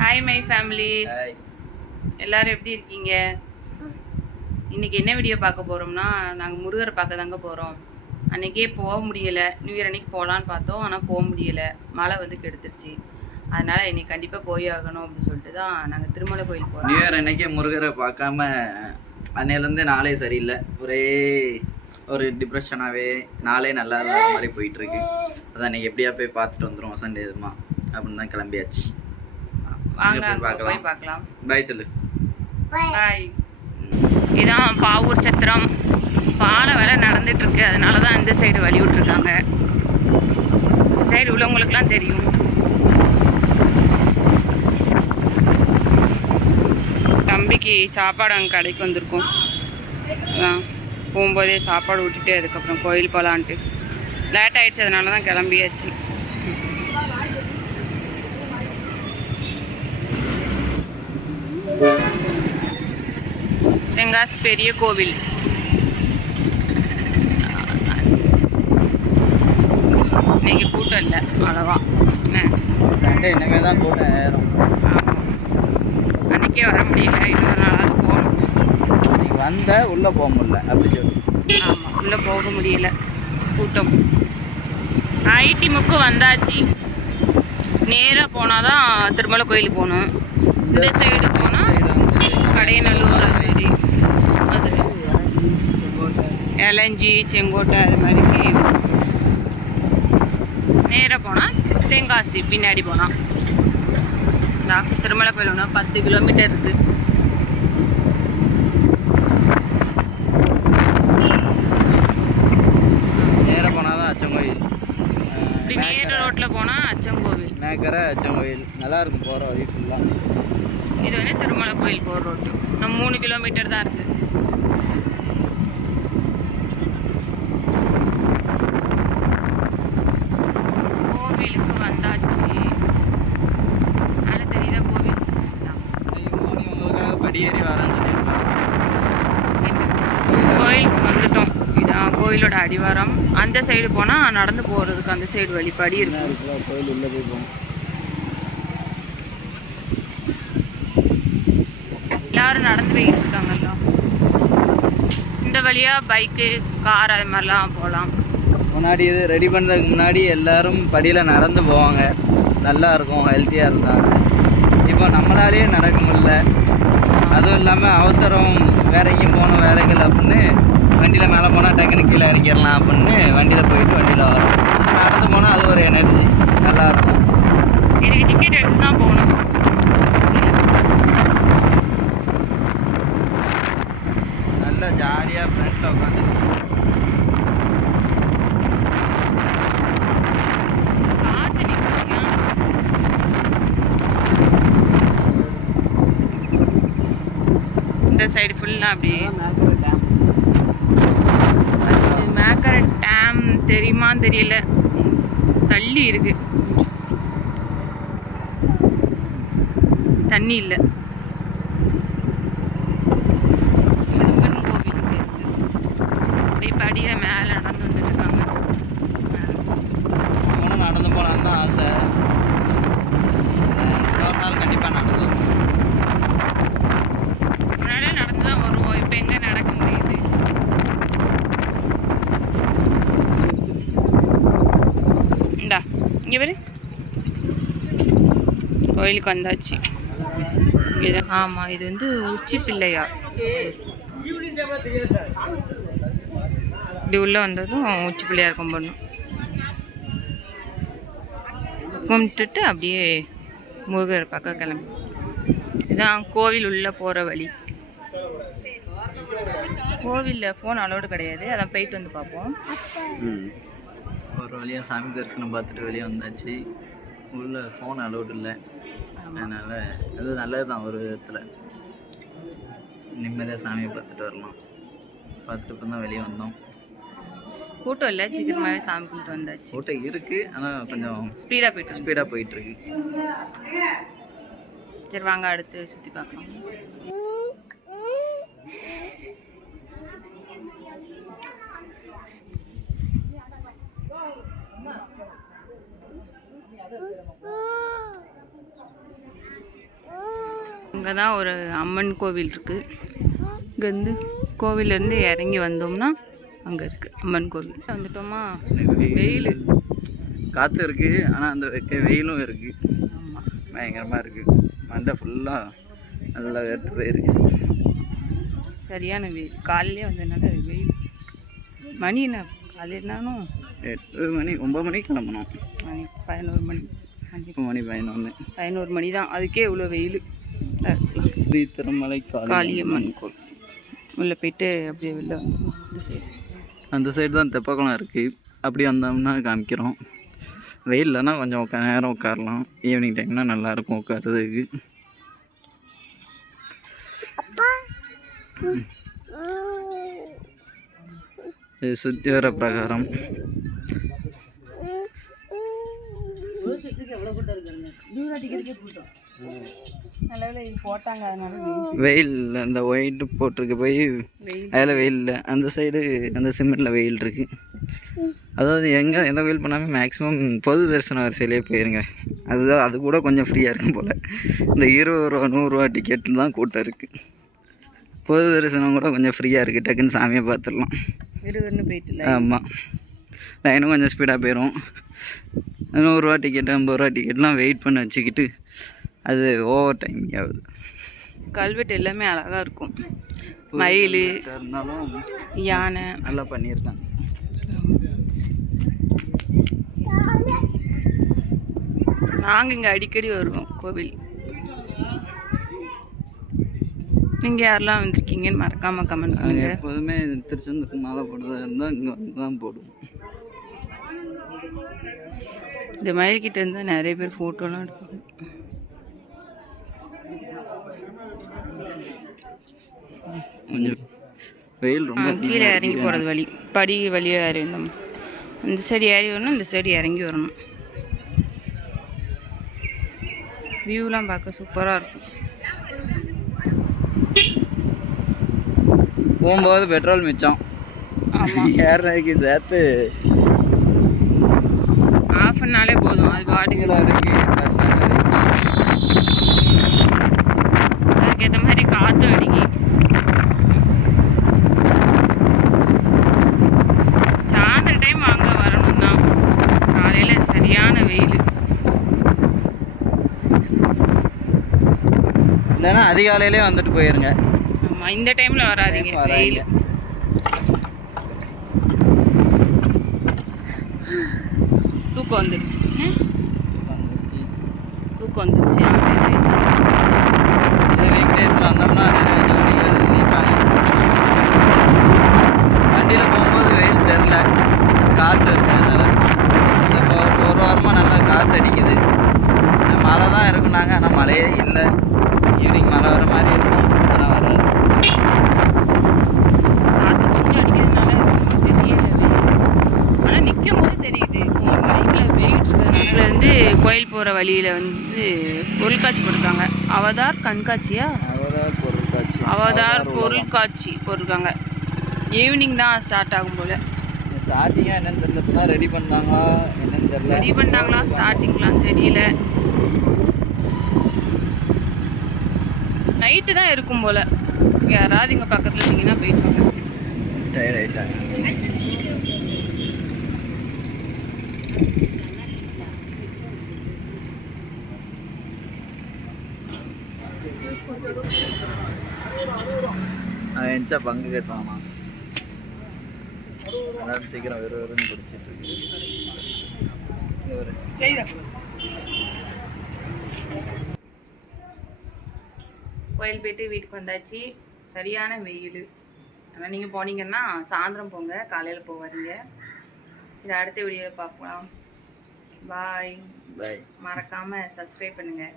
Hi my families hi எல்லாரும் எப்படி இருக்கீங்க? இன்னைக்கு என்ன வீடியோ பார்க்க போறோம்னா நாங்கள் முருகரை பார்க்க தாங்க போகிறோம் அன்னைக்கே போக முடியல. நியூ இயர் அன்னைக்கு போகலான்னு பார்த்தோம். ஆனால் போக முடியல. மழை வந்து கெடுத்துருச்சு. அதனால இன்னைக்கு கண்டிப்பாக போய் ஆகணும் அப்படின்னு சொல்லிட்டு தான் நாங்கள் திருமலை கோயில் நியூ போகிறோம் இயர் அன்னைக்கு முருகரை பார்க்காம அன்னையிலேருந்து நாளே சரியில்லை. ஒரே ஒரு டிப்ரெஷனாகவே நாளே நல்லா இல்லாத மாதிரி போயிட்டு இருக்கு. அதான் இன்னைக்கு எப்படியா போய் பார்த்துட்டு வந்துடும் சண்டே இதுமா. அப்படின்னு தான் கிளம்பியாச்சு. வாங்க போய் பார்க்கலாம். போய் சொல்லு. பாய். இதான் பாவூர் சத்திரம். பாலை வேலை நடந்துட்டு இருக்கு அதனால தான் இந்த சைடு வழி விட்டுருக்காங்க சைடு உள்ளவங்களுக்குலாம் தெரியும். தம்பிக்கு சாப்பாடு அங்கே கடைக்கு வந்திருக்கோம். அதான் போகும்போதே சாப்பாடு விட்டுட்டு அதுக்கப்புறம் கோயில் போகலான்ட்டு லேட் ஆயிடுச்சு அதனால தான் கிளம்பியாச்சு. தெங்காசி பெரிய கோவில். இன்னைக்கு கூட்டம் இல்லை. அவ்வளவா சண்டே இனிமேல் தான் கூட்டம் ஏறும். அன்னைக்கே வர முடியல. இன்னொரு நாளாவது போகணும். இன்னைக்கு வந்த உள்ளே போக முடியல அப்படி சொல்லு. ஆமாம் உள்ளே போக முடியல. கூட்டம். ஐடி முக்கு வந்தாச்சு. நேராக போனால் தான் திருமலை கோயிலுக்கு போகணும். இந்த சைடு போனால் கடையநல்லூர் அது இளஞ்சி செங்கோட்டை அது மாதிரி நேராக போனால் தென்காசி பின்னாடி போனால் நான் திருமலை கோயில் ஒன்று பத்து கிலோமீட்டர் இருக்குது நேராக போனால் தான் அச்சங்கோயில் இப்படி நேர ரோட்டில் போனால் அச்சங்கோவில். மேக்கரை அச்சங்கோயில் நல்லா இருக்கும் போகிற வழி ஃபுல்லாக இது வந்து திருமலை கோயில் போகிற ரோட்டு. நம்ம மூணு கிலோமீட்டர் தான் இருக்குது கோவிலுக்கு வந்தாச்சு மேலே தெரியுதா கோவில் இதான். உங்களுக்காக படியேறி வரேன்னு சொல்லியிருக்காங்க கோயிலுக்கு வந்துட்டோம் இதான் கோயிலோட அடிவாரம் அந்த சைடு போனால் நடந்து போகிறதுக்கு அந்த சைடு வழிபாடி இருக்கும். கோயில் உள்ளே போய் எல்லாரும் நடந்து போயிட்டு இருக்காங்கல்ல. இந்த வழியாக பைக்கு கார் அது மாதிரிலாம் போகலாம். முன்னாடி இது ரெடி பண்ணுறதுக்கு முன்னாடி எல்லாரும் படியில் நடந்து போவாங்க. நல்லா இருக்கும் ஹெல்த்தியாக இருந்தாங்க. இப்போ நம்மளாலேயே நடக்க முடியல. அதுவும் இல்லாமல் அவசரம் வேற எங்கேயும் போகணும் வேலைகள் அப்படின்னு வண்டியில் மேலே போனால் டக்குன்னு கீழே இறக்கிடலாம் அப்படின்னு வண்டியில் போயிட்டு வண்டியில் வரோம். நடந்து போனால் அது ஒரு எனர்ஜி நல்லாயிருக்கும் இதுக்கு டிக்கெட் எடுத்து தான் போகணும். நல்லா ஜாலியாக ஃப்ரெண்டில் உட்காந்து இந்த சைடு ஃபுல்லாக அப்படி அது மேக்கர டேம் தெரியுமான்னு தெரியல. தள்ளி இருக்கு. தண்ணி இல்லை. முருகன் கோவில் இருக்கு. அப்படியே படிய மேலே நடந்து வந்துட்டு இருக்காங்க நம்மளும் நடந்து போகலான்னு தான் ஆசை அஹ் இன்னொரு நாள் கண்டிப்பாக நடந்து வருவோம். முன்னாடியே நடந்து தான் வருவோம் இப்போ எங்கே நடக்க முடியுது இந்தா இங்கே பாரு. கோயிலுக்கு வந்தாச்சு. இது ஆமாம் இது வந்து உச்சி பிள்ளையார் இப்படி உள்ளே வந்ததும் உச்சி பிள்ளையார் கும்பிடணும் கும்பிட்டுட்டு அப்படியே முருகர் பக்கம் கிளம்பி. இதான் கோவில் உள்ளே போகிற வழி. கோவிலில் ஃபோன் அலோடு கிடையாது. அதான் போயிட்டு வந்து பார்ப்போம். ஒரு வழியாக சாமி தரிசனம் பார்த்துட்டு வெளியே வந்தாச்சு. உள்ள ஃபோன் அலௌட் இல்லை. அதனால் அது நல்லது தான் ஒரு விதத்தில். நிம்மதியாக சாமியை பார்த்துட்டு வரலாம். பார்த்துட்டு இப்போ தான் வெளியே வந்தோம். கூட்டம் இல்லை சீக்கிரமாகவே சாமி கும்பிட்டு வந்தாச்சு. ஓட்டை இருக்குது ஆனால் கொஞ்சம் ஸ்பீடாக போயிட்டு. ஸ்பீடாக போயிட்டுருக்கு சரி வாங்க அடுத்து சுற்றி பார்க்கலாம். இங்கே தான் ஒரு அம்மன் கோவில் இருக்குது இங்கேருந்து கோவிலேருந்து இறங்கி வந்தோம்னா அங்கே இருக்குது அம்மன் கோவில். வந்துட்டோமா? வெயில். காற்று இருக்குது ஆனால் அந்த வெக்க- வெயிலும் இருக்குது ஆமாம் பயங்கரமாக இருக்குது மண்டை ஃபுல்லாக நல்லா எடுத்து போயிருக்கு. சரியான வெயில். காலையிலே வந்ததுனால வெயில். மணி என்ன? காலையிலானும் எட்டு மணி ஒம்பது மணிக்கு கிளம்பணும் மணி பதினோரு மணி. அஞ்சு மணி பதினொன்று பதினோரு மணி தான். அதுக்கே இவ்வளோ வெயில். ஸ்ரீ திருமலை காளி காளியம்மன் கோவில் உள்ளே போயிட்டு அப்படியே வெளில வந்து இந்த சைடு அந்த சைடு தான் தெப்பக்குளம் இருக்குது அப்படி வந்தோம்னா காமிக்கிறோம். வெயில்லனா கொஞ்சம் உட்கா நேரம் உட்காரலாம். ஈவினிங் டைம்னா நல்லாயிருக்கும் உட்காரதுக்கு இது சுற்றி வர பிரகாரம். போட்டாங்க அதனால வெயில். அந்த ஒயிட்டு போட்டிருக்கு போய் அதில் வெயில் இல்லை. அந்த சைடு அந்த சிமெண்ட்டில் வெயில் இருக்குது அதாவது எங்கே எந்த கோயில் பண்ணாமல் மேக்ஸிமம் பொது தரிசன வரிசையிலே போயிருங்க. அதுதான் அது கூட கொஞ்சம் ஃப்ரீயாக இருக்கும் போல். இந்த இருபது ரூபா நூறுரூவா டிக்கெட்டில் தான் கூட்டம் இருக்குது பொது தரிசனம் கூட கொஞ்சம் ஃப்ரீயாக இருக்குது டக்குன்னு சாமியை பார்த்துடலாம் ஆமாம் லைனும் கொஞ்சம் ஸ்பீடாக போயிடும் நூறுரூவா டிக்கெட்டு ஐம்பது ரூபா டிக்கெட்லாம் வெயிட் பண்ணி வச்சுக்கிட்டு அது ஓவர் டைம் ஆகுது கல்வெட்டு எல்லாமே அழகாக இருக்கும். மயில் யானை. நல்லா பண்ணியிருக்காங்க. நாங்கள் இங்கே அடிக்கடி வருவோம் கோவில். நீங்கள் யாரெல்லாம் வந்திருக்கீங்கன்னு மறக்காமல் கமெண்ட் நாங்கள் பண்ணுங்கள் எப்போதுமே திருச்செந்தூருக்கு மாலை போடுறதா இருந்தால் இங்கே வந்து தான் போடுவோம். இந்த மயில்கிட்ட இருந்தால் நிறைய பேர் ஃபோட்டோலாம் எடுப்பாங்க. வெயில் ரொம்ப கீழே இறங்கி போகிறது வழி படி வழியாக ஏறி வந்தோம் இந்த சைடு ஏறி வரணும் இந்த சைடு இறங்கி வரணும். வியூலாம் பார்க்க சூப்பராக இருக்கும். போகும்போது பெட்ரோல் மிச்சம். ஏறதுக்கு சேர்த்து ஆஃப் பண்ணாலே போதும். அது பாட்டுக்கு. இருக்கு. அதுக்கேற்ற மாதிரி காற்று அடிக்கி சாயந்தர டைம் அங்கே வரணும் தான் காலையில் சரியான வெயில் இல்லைன்னா அதிகாலையிலே வந்துட்டு போயிருங்க. ஆமாம் இந்த டைமில் வராதீங்க. வெயில் தூக்கம் வந்துடுச்சு? தூக்கம் வந்துடுச்சு இதே வீக் டேஸில் வந்தோம்னா ஜோடிகள் நிற்பாங்க வண்டியில் போகும்போது வெயில் தெரில காற்று இருக்கு அதனால். இப்போ ஒரு வாரமாக நல்லா காற்று அடிக்குது மழை தான் இருக்குனாங்க ஆனால் மழையே இல்லை ஈவினிங் மழை வர மாதிரி இருக்கும் ஆனால் வராது காற்று கொஞ்சம் அடிக்கிறதுனால ஒண்ணும் தெரியல வெயில் ஆனால் நிற்கும் போது தெரியுது பைக்கில் வெயிட் இருக்கிறதுனால வந்து கோயில் போகிற வழியில் வந்து பொருட்காட்சி போட்டிருக்காங்க. அவதார் கண்காட்சியா? அவதார் பொருட்காட்சி அவதார் பொருட்காட்சி போட்டிருக்காங்க. ஈவினிங் தான் ஸ்டார்ட் ஆகும் போல். ஸ்டார்டிங்காக என்னன்னு தெரியல. இப்போ தான் ரெடி பண்ணாங்களா? என்னன்னு தெரியல. ரெடி பண்ணாங்களா? ஸ்டார்டிங்லாம் தெரியல. நைட்டு தான் இருக்கும் போல். யாராவது இங்கே பக்கத்தில் இருந்தீங்கன்னா போயிட்டு வாங்க. டயர்ட் ஆகிட்டாங்க எஞ்சா பங்கு கட்டுவாமா எல்லாரும் சீக்கிரம் வெறும் வெறும் குடிச்சிட்டு இருக்கு இவரு. கோயில் போயிட்டு வீட்டுக்கு வந்தாச்சு. சரியான வெயில். ஆனால் நீங்கள் போனீங்கன்னா சாயந்தரம் போங்க. காலையில் போகாதீங்க சரி அடுத்த வீடியோவில் பார்க்கலாம் பாய். பாய். மறக்காமல் சப்ஸ்கிரைப் பண்ணுங்கள்